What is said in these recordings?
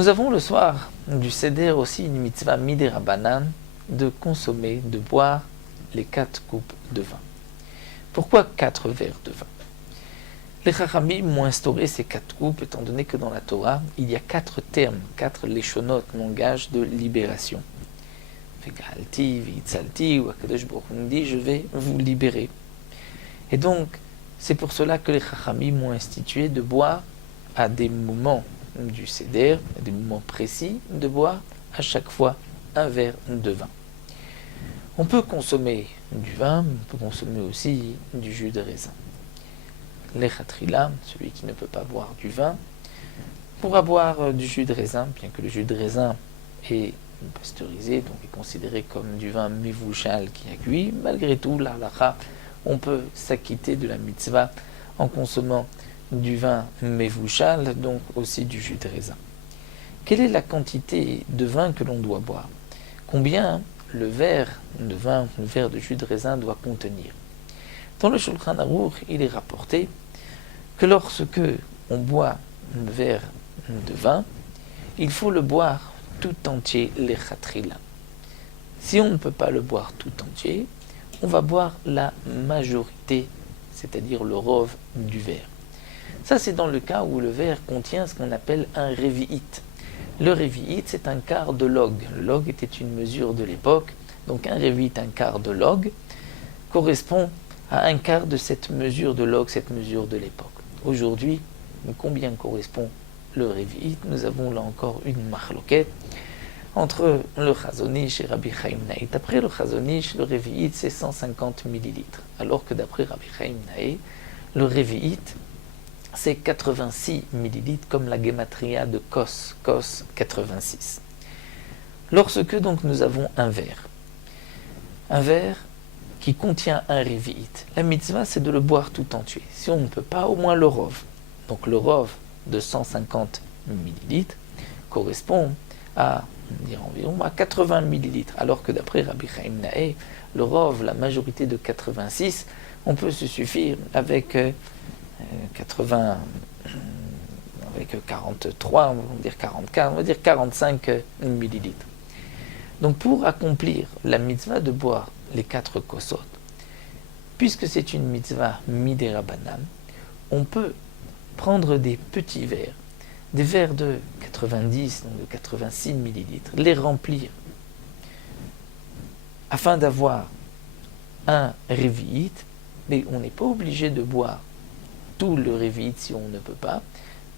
Nous avons le soir du Seder aussi une mitzvah midérabanan de consommer, de boire les 4 coupes de vin. Pourquoi 4 verres de vin? Les Chachamim m'ont instauré ces 4 coupes étant donné que dans la Torah, il y a 4 termes, 4 léchonotes, langage de libération. Vegalti, Vitzalti, ou Akadosh Baruch Hu dit, je vais vous libérer. Et donc, c'est pour cela que les Chachamim m'ont institué de boire à des moments du Seder, à des moments précis, de boire à chaque fois un verre de vin. On peut consommer du vin, on peut consommer aussi du jus de raisin. L'Echatrila, celui qui ne peut pas boire du vin, pourra boire du jus de raisin, bien que le jus de raisin est pasteurisé, donc est considéré comme du vin mivouchal qui a cuit. Malgré tout, la halakha, on peut s'acquitter de la mitzvah en consommant du vin mevouchal, donc aussi du jus de raisin. Quelle est la quantité de vin que l'on doit boire? Combien le verre de vin, le verre de jus de raisin doit contenir? Dans le Shulchan Aruch, il est rapporté que lorsque on boit un verre de vin, il faut le boire tout entier, l'Echatrila. Si on ne peut pas le boire tout entier, on va boire la majorité, c'est-à-dire le rov du verre. Ça, c'est dans le cas où le verre contient ce qu'on appelle un révi'it. Le révi'it, c'est un quart de log. Le log était une mesure de l'époque, donc un révi'it, un quart de log, correspond à un quart de cette mesure de log, cette mesure de l'époque. Aujourd'hui, combien correspond le révi'it? Nous avons là encore une marloquette entre le Chazon Ish et Rabbi Chaim Naé. D'après le Chazon Ish, le révi'it, c'est 150 millilitres, alors que d'après Rabbi Chaim Naé, le révi'it, c'est 86 millilitres, comme la gematria de Kos 86. Lorsque donc nous avons un verre qui contient un révi'it, la mitzvah c'est de le boire tout entier. Si on ne peut pas, au moins le rov. Donc le rov de 150 millilitres correspond à environ à 80 millilitres, alors que d'après Rabbi Chaim Naé, le rov, la majorité de 86, on peut se suffire avec 43, on va dire 44, on va dire 45 millilitres. Donc pour accomplir la mitzvah de boire les 4 kosot, puisque c'est une mitzvah midérabanan, on peut prendre des petits verres, des verres de 90, donc de 86 millilitres, les remplir afin d'avoir un révi'it, mais on n'est pas obligé de boire tout le révi'it si on ne peut pas.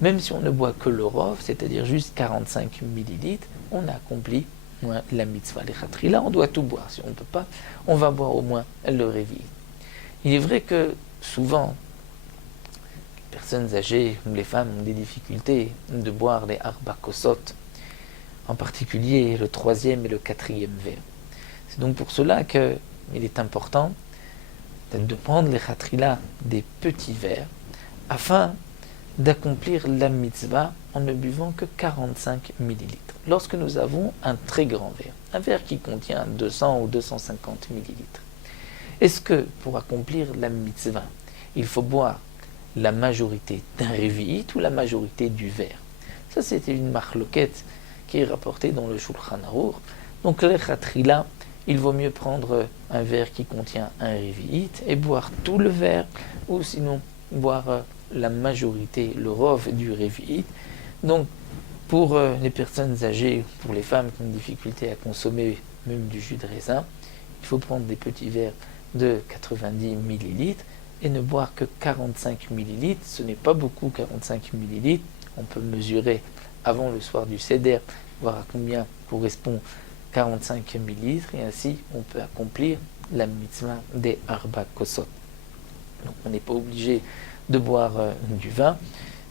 Même si on ne boit que le rov, c'est-à-dire juste 45 millilitres, on a accompli la mitzvah l'Echatrila. On doit tout boire. Si on ne peut pas, on va boire au moins le révi'it. Il est vrai que souvent, les personnes âgées ou les femmes ont des difficultés de boire les arba kosot, en particulier le 3e et le 4e verre. C'est donc pour cela qu'il est important de prendre l'Echatrila des petits verres afin d'accomplir la mitzvah en ne buvant que 45 millilitres. Lorsque nous avons un très grand verre, un verre qui contient 200 ou 250 millilitres, est-ce que pour accomplir la mitzvah, il faut boire la majorité d'un révi'it ou la majorité du verre? Ça, c'était une marloquette qui est rapportée dans le Shulchan Aruch. Donc l'Echatrila, il vaut mieux prendre un verre qui contient un révi'it et boire tout le verre, ou sinon boire la majorité, le rov du révi'it. Donc, pour les personnes âgées, pour les femmes qui ont une difficulté à consommer même du jus de raisin, il faut prendre des petits verres de 90 millilitres et ne boire que 45 millilitres. Ce n'est pas beaucoup, 45 millilitres. On peut mesurer avant le soir du Seder, voir à combien correspond 45 millilitres, et ainsi on peut accomplir la mitzvah des arba kosot. Donc on n'est pas obligé de boire du vin.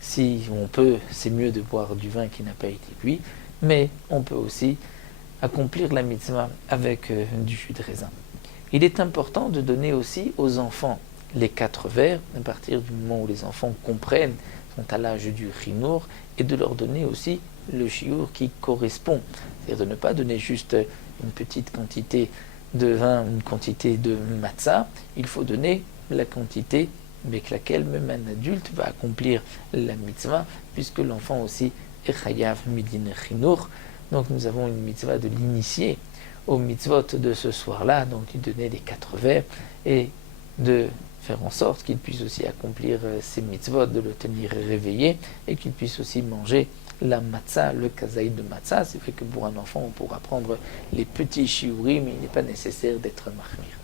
Si on peut, c'est mieux de boire du vin qui n'a pas été cuit, mais on peut aussi accomplir la mitzvah avec du jus de raisin. Il est important de donner aussi aux enfants les 4 verres, à partir du moment où les enfants comprennent, sont à l'âge du chinour, et de leur donner aussi le chiour qui correspond. C'est-à-dire de ne pas donner juste une petite quantité de vin, une quantité de matzah, il faut donner la quantité avec laquelle même un adulte va accomplir la mitzvah, puisque l'enfant aussi Echayav Midin Chinour. Donc nous avons une mitzvah de l'initier aux mitzvot de ce soir-là, donc lui donner les 4 vers et de faire en sorte qu'il puisse aussi accomplir ses mitzvot, de le tenir réveillé et qu'il puisse aussi manger la matzah, le kazaï de matzah. C'est fait que pour un enfant, on pourra prendre les petits shiurim, mais il n'est pas nécessaire d'être mahmir.